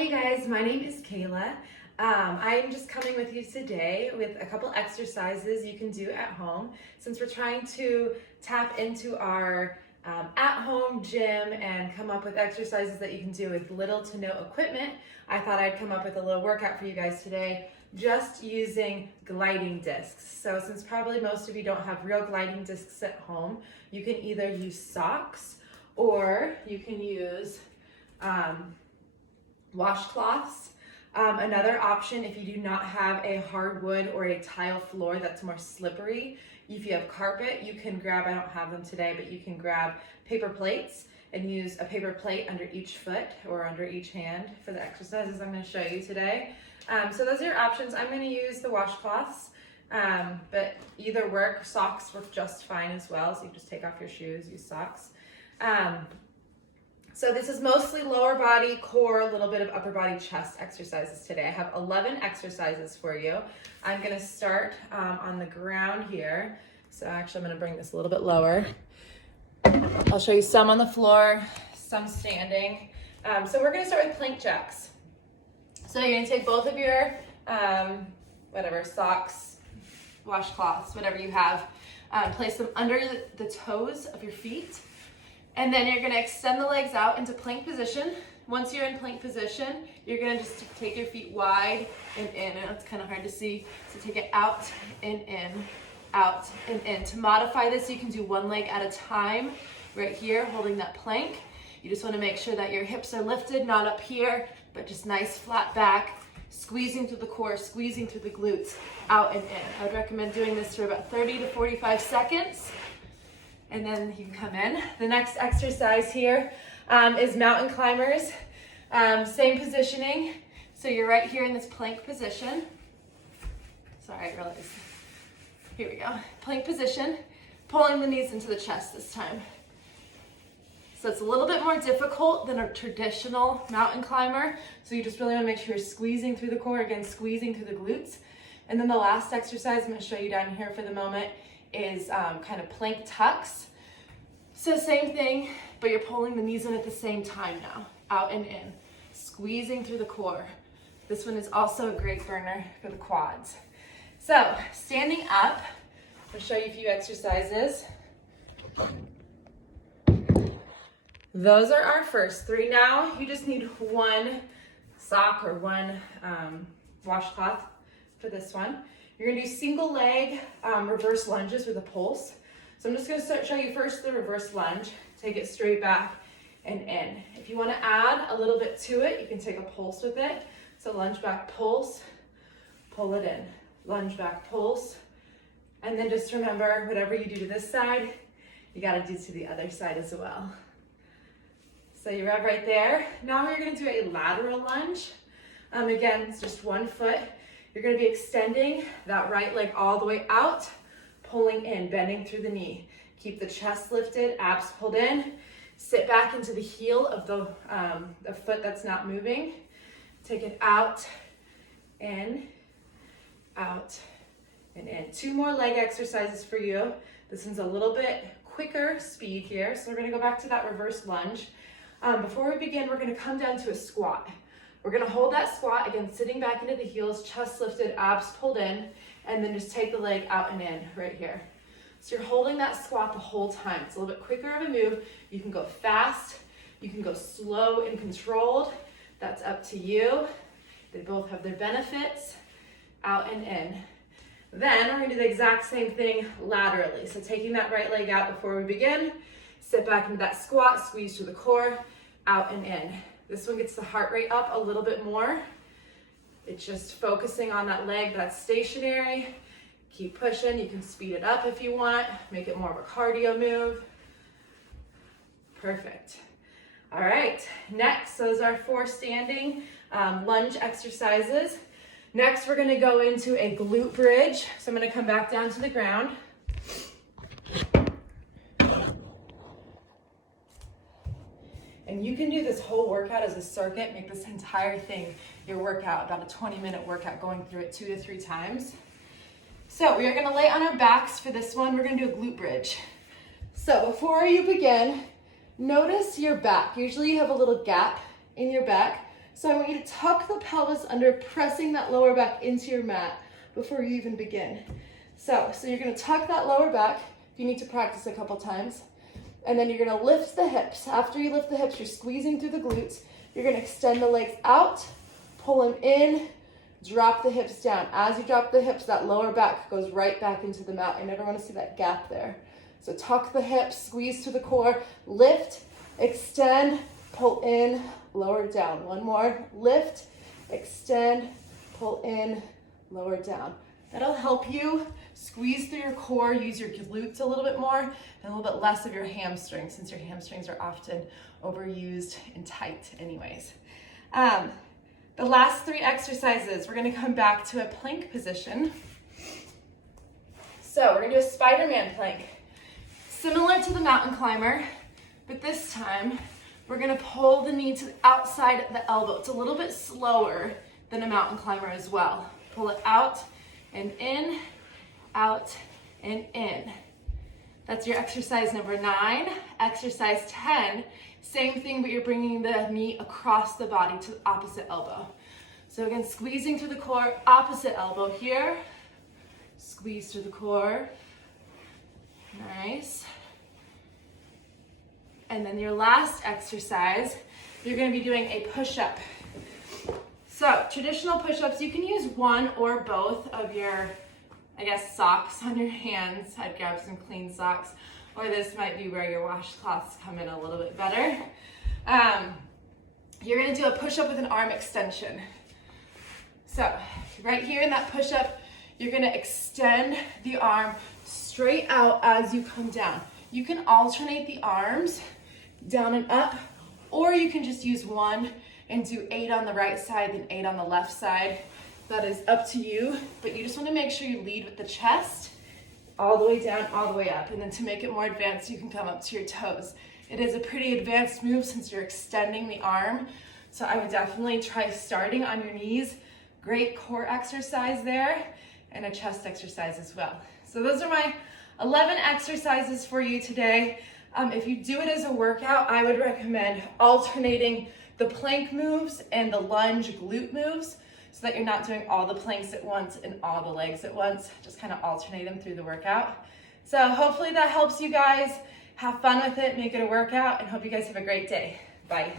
Hi you guys, my name is Kayla. I'm just coming with you today with a couple exercises you can do at home. Since we're trying to tap into our at-home gym and come up with exercises that you can do with little to no equipment, I thought I'd come up with a little workout for you guys today just using gliding discs. So since probably most of you don't have real gliding discs at home, you can either use socks or you can use washcloths. Another option, if you do not have a hardwood or a tile floor that's more slippery, if you have carpet, you can grab, I don't have them today, but you can grab paper plates and use a paper plate under each foot or under each hand for the exercises I'm going to show you today. So those are your options. I'm going to use the washcloths, but either work. Socks work just fine as well, so you just take off your shoes, use socks. So this is mostly lower body, core, a little bit of upper body, chest exercises today. I have 11 exercises for you. I'm gonna start on the ground here. So actually I'm gonna bring this a little bit lower. I'll show you some on the floor, some standing. So we're gonna start with plank jacks. So you're gonna take both of your, socks, washcloths, whatever you have, place them under the toes of your feet. And then you're gonna extend the legs out into plank position. Once you're in plank position, you're gonna just take your feet wide and in. And it's kind of hard to see, so take it out and in, out and in. To modify this, you can do one leg at a time, right here, holding that plank. You just wanna make sure that your hips are lifted, not up here, but just nice flat back, squeezing through the core, squeezing through the glutes, out and in. I would recommend doing this for about 30 to 45 seconds. And then you can come in. The next exercise here is mountain climbers. Same positioning. So you're right here in this plank position. Sorry, I realized. Here we go. Plank position, pulling the knees into the chest this time. So it's a little bit more difficult than a traditional mountain climber. So you just really want to make sure you're squeezing through the core, again, squeezing through the glutes. And then the last exercise I'm going to show you down here for the moment is kind of plank tucks. So same thing, but you're pulling the knees in at the same time now, out and in, squeezing through the core. This one is also a great burner for the quads. So standing up, I'll show you a few exercises. Those are our first three. Now you just need one sock or one washcloth for this one. You're gonna do single leg reverse lunges with a pulse. So I'm just gonna show you first the reverse lunge. Take it straight back and in. If you wanna add a little bit to it, you can take a pulse with it. So lunge back, pulse, pull it in. Lunge back, pulse. And then just remember, whatever you do to this side, you gotta do to the other side as well. So you rev right there. Now we're gonna do a lateral lunge. Again, it's just one foot. You're gonna be extending that right leg all the way out, pulling in, bending through the knee. Keep the chest lifted, abs pulled in. Sit back into the heel of the foot that's not moving. Take it out, in, out, and in. Two more leg exercises for you. This one's a little bit quicker speed here. So we're gonna go back to that reverse lunge. Before we begin, we're gonna come down to a squat. We're gonna hold that squat, again, sitting back into the heels, chest lifted, abs pulled in, and then just take the leg out and in right here. So you're holding that squat the whole time. It's a little bit quicker of a move. You can go fast, you can go slow and controlled. That's up to you. They both have their benefits, out and in. Then we're gonna do the exact same thing laterally. So taking that right leg out before we begin, sit back into that squat, squeeze through the core, out and in. This one gets the heart rate up a little bit more. It's just focusing on that leg that's stationary. Keep pushing. You can speed it up if you want. Make it more of a cardio move. Perfect. All right, next, those are 4 standing lunge exercises. Next, we're gonna go into a glute bridge. So I'm gonna come back down to the ground. And you can do this whole workout as a circuit, make this entire thing your workout, about a 20-minute workout, going through it 2 to 3 times. So we are gonna lay on our backs for this one. We're gonna do a glute bridge. So before you begin, notice your back. Usually you have a little gap in your back. So I want you to tuck the pelvis under, pressing that lower back into your mat before you even begin. So you're gonna tuck that lower back. If you need to practice a couple times. And then you're gonna lift the hips. After you lift the hips, you're squeezing through the glutes. You're gonna extend the legs out, pull them in, drop the hips down. As you drop the hips, that lower back goes right back into the mat. I never wanna see that gap there. So tuck the hips, squeeze to the core, lift, extend, pull in, lower down. One more, lift, extend, pull in, lower down. That'll help you squeeze through your core, use your glutes a little bit more, and a little bit less of your hamstrings, since your hamstrings are often overused and tight anyways. The last 3 exercises, we're gonna come back to a plank position. So we're gonna do a Spider-Man plank. Similar to the mountain climber, but this time we're gonna pull the knee to the outside of the elbow. It's a little bit slower than a mountain climber as well. Pull it out and in, out and in. That's your exercise number 9. Exercise 10, same thing, but you're bringing the knee across the body to the opposite elbow. So again, squeezing through the core, opposite elbow here. Squeeze through the core. Nice. And then your last exercise, you're gonna be doing a push-up. So traditional push-ups, you can use one or both of your, socks on your hands. I'd grab some clean socks, or this might be where your washcloths come in a little bit better. You're gonna do a push-up with an arm extension. So right here in that push-up, you're gonna extend the arm straight out as you come down. You can alternate the arms down and up, or you can just use one and do 8 on the right side and 8 on the left side. That is up to you, but you just want to make sure you lead with the chest all the way down, all the way up. And then to make it more advanced, you can come up to your toes. It is a pretty advanced move since you're extending the arm. So I would definitely try starting on your knees. Great core exercise there, and a chest exercise as well. So those are my 11 exercises for you today. If you do it as a workout, I would recommend alternating the plank moves and the lunge glute moves so that you're not doing all the planks at once and all the legs at once. Just kind of alternate them through the workout. So hopefully that helps you guys. Have fun with it, make it a workout, and hope you guys have a great day. Bye.